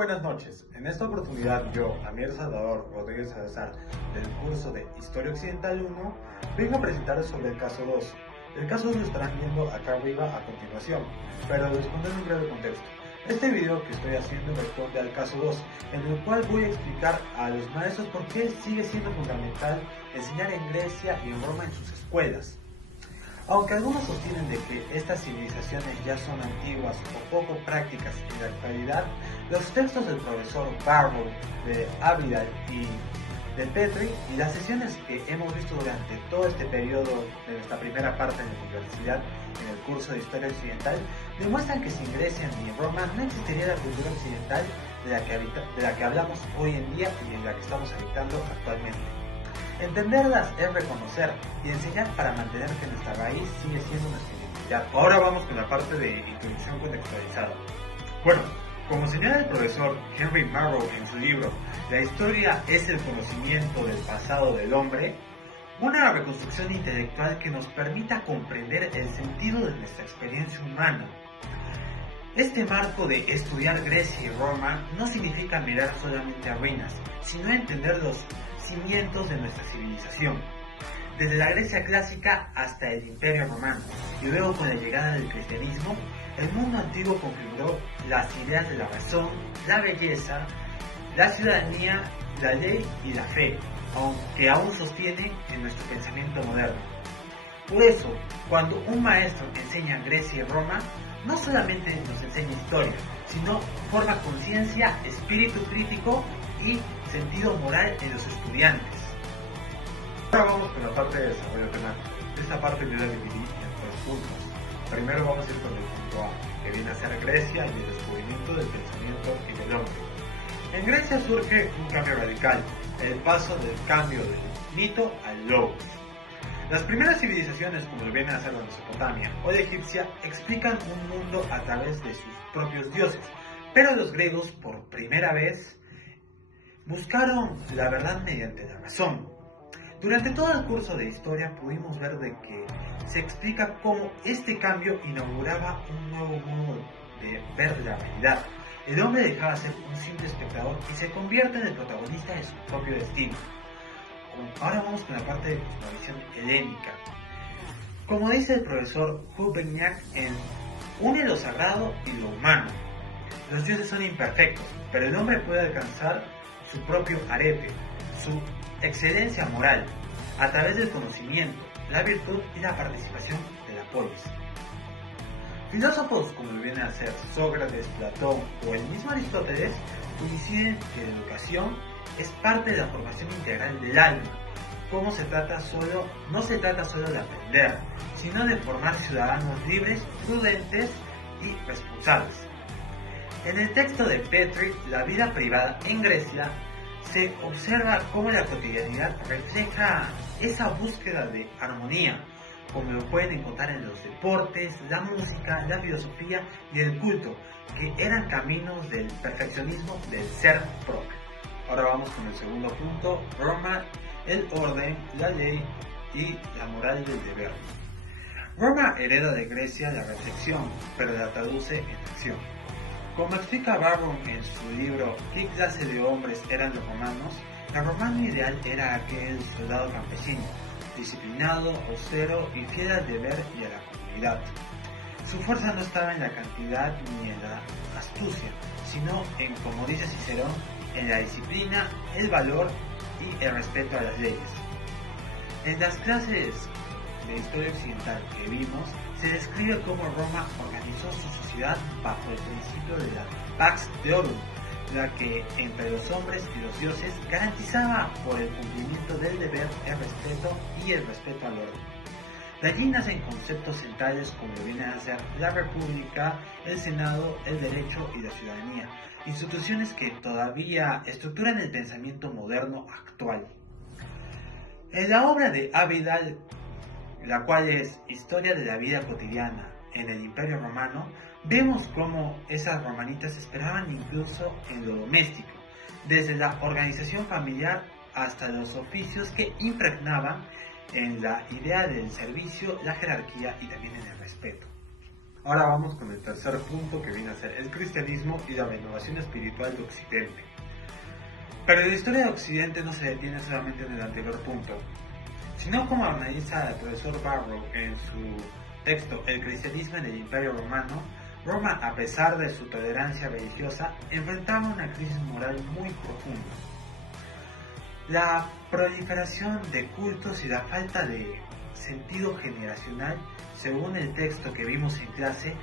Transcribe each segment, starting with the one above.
buenas noches. En esta oportunidad yo, Amir Salvador Rodríguez Salazar, del curso de Historia Occidental 1, vengo a presentarles sobre el caso 2. El caso 2 lo estarán viendo acá arriba a continuación, pero les pondré un breve contexto. Este video que estoy haciendo responde al caso 2, en el cual voy a explicar a los maestros por qué sigue siendo fundamental enseñar en Grecia y en Roma en sus escuelas. Aunque algunos sostienen de que estas civilizaciones ya son antiguas o poco prácticas en la actualidad, los textos del profesor Barrow, de Avidal y de Petrie y las sesiones que hemos visto durante todo este periodo de nuestra primera parte en la universidad en el curso de Historia Occidental demuestran que sin Grecia ni Roma no existiría la cultura occidental de la que hablamos hoy en día y en la que estamos habitando actualmente. Entenderlas es reconocer y enseñar para mantener que nuestra raíz sigue siendo nuestra identidad. Ahora vamos con la parte de introducción contextualizada. Bueno, como señala el profesor Henry Marrow en su libro La historia es el conocimiento del pasado del hombre, una reconstrucción intelectual que nos permita comprender el sentido de nuestra experiencia humana. Este marco de estudiar Grecia y Roma no significa mirar solamente a ruinas, sino entender los cimientos de nuestra civilización, desde la Grecia clásica hasta el Imperio Romano, y luego con la llegada del cristianismo, el mundo antiguo configuró las ideas de la razón, la belleza, la ciudadanía, la ley y la fe, aunque aún sostiene en nuestro pensamiento moderno. Por eso, cuando un maestro enseña Grecia y Roma, no solamente nos enseña historia, sino forma conciencia, espíritu crítico y sentido moral en los estudiantes. Ahora vamos con la parte de desarrollo temático. Esta parte yo la dividí en 3 puntos. Primero vamos a ir con el punto A, que viene a ser Grecia y el descubrimiento del pensamiento y del hombre. En Grecia surge un cambio radical, el paso del cambio del mito al logos. Las primeras civilizaciones, como lo viene a ser la Mesopotamia o la egipcia, explican un mundo a través de sus propios dioses, pero los griegos, por primera vez, buscaron la verdad mediante la razón. Durante todo el curso de historia pudimos ver de que se explica cómo este cambio inauguraba un nuevo modo de ver la realidad. El hombre dejaba de ser un simple espectador y se convierte en el protagonista de su propio destino. Ahora vamos con la parte de cosmovisión helénica. Como dice el profesor Hubignac en Une lo sagrado y lo humano. Los dioses son imperfectos, pero el hombre puede alcanzar su propio arete, su excelencia moral, a través del conocimiento, la virtud y la participación de la polis. Filósofos como lo vienen a ser Sócrates, Platón o el mismo Aristóteles coinciden que la educación es parte de la formación integral del alma. No se trata solo de aprender, sino de formar ciudadanos libres, prudentes y responsables. En el texto de Petrie, La vida privada en Grecia, se observa cómo la cotidianidad refleja esa búsqueda de armonía, como lo pueden encontrar en los deportes, la música, la filosofía y el culto, que eran caminos del perfeccionismo del ser propio. Ahora vamos con el segundo punto, Roma, el orden, la ley y la moral del deber. Roma hereda de Grecia la reflexión, pero la traduce en acción. Como explica Barrow en su libro ¿Qué clase de hombres eran los romanos?, el romano ideal era aquel soldado campesino, disciplinado, austero y fiel al deber y a la comunidad. Su fuerza no estaba en la cantidad ni en la astucia, sino en, como dice Cicerón, en la disciplina, el valor y el respeto a las leyes. En las clases de historia occidental que vimos, se describe cómo Roma organizó su sociedad bajo el principio de la Pax Deorum, la que entre los hombres y los dioses garantizaba por el cumplimiento del deber el respeto y el respeto al orden. De allí nacen conceptos centrales como vienen a ser la república, el senado, el derecho y la ciudadanía, instituciones que todavía estructuran el pensamiento moderno actual. En la obra de Avidal, la cual es Historia de la vida cotidiana en el Imperio Romano, vemos cómo esas romanitas esperaban incluso en lo doméstico, desde la organización familiar hasta los oficios que impregnaban en la idea del servicio, la jerarquía y también en el respeto. Ahora vamos con el tercer punto, que viene a ser el cristianismo y la renovación espiritual de Occidente. Pero la historia de Occidente no se detiene solamente en el anterior punto, sino como analiza el profesor Barrow en su texto El cristianismo en el Imperio Romano, Roma, a pesar de su tolerancia religiosa, enfrentaba una crisis moral muy profunda. La proliferación de cultos y la falta de sentido generacional, según el texto que vimos en clase,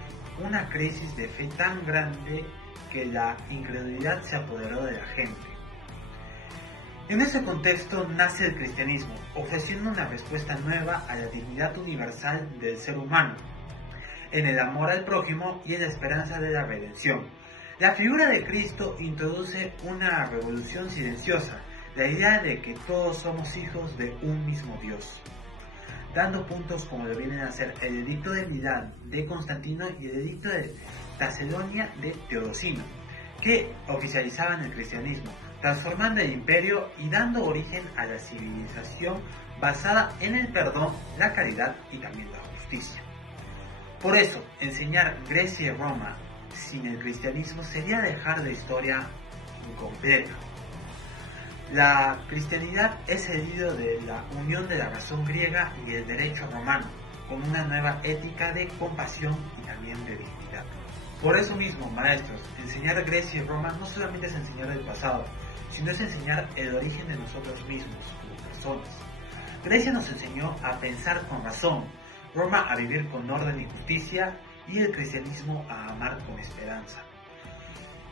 una crisis de fe tan grande que la incredulidad se apoderó de la gente. En ese contexto nace el cristianismo, ofreciendo una respuesta nueva a la dignidad universal del ser humano, en el amor al prójimo y en la esperanza de la redención. La figura de Cristo introduce una revolución silenciosa, la idea de que todos somos hijos de un mismo Dios, dando puntos como lo vienen a ser el edicto de Milán de Constantino y el edicto de Tracedonia de Teodosino, que oficializaban el cristianismo, transformando el imperio y dando origen a la civilización basada en el perdón, la caridad y también la justicia. Por eso, enseñar Grecia y Roma sin el cristianismo sería dejar la historia incompleta. La cristianidad es el hilo de la unión de la razón griega y el derecho romano, con una nueva ética de compasión y también de dignidad. Por eso mismo, maestros, enseñar Grecia y Roma no solamente es enseñar el pasado, sino es enseñar el origen de nosotros mismos como personas. Grecia nos enseñó a pensar con razón, Roma a vivir con orden y justicia, y el cristianismo a amar con esperanza.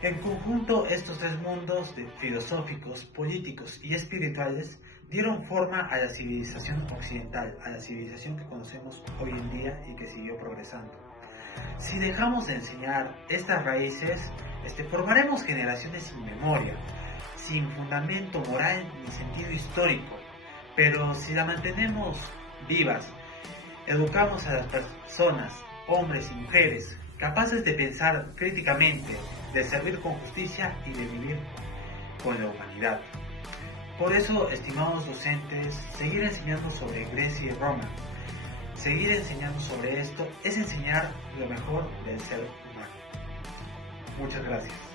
En conjunto, estos tres mundos filosóficos, políticos y espirituales dieron forma a la civilización occidental, a la civilización que conocemos hoy en día y que siguió progresando. Si dejamos de enseñar estas raíces, formaremos generaciones sin memoria, sin fundamento moral ni sentido histórico, pero si la mantenemos vivas, educamos a las personas, hombres y mujeres, capaces de pensar críticamente, de servir con justicia y de vivir con la humanidad. Por eso, estimados docentes, seguir enseñando sobre Grecia y Roma, seguir enseñando sobre esto, es enseñar lo mejor del ser humano. Muchas gracias.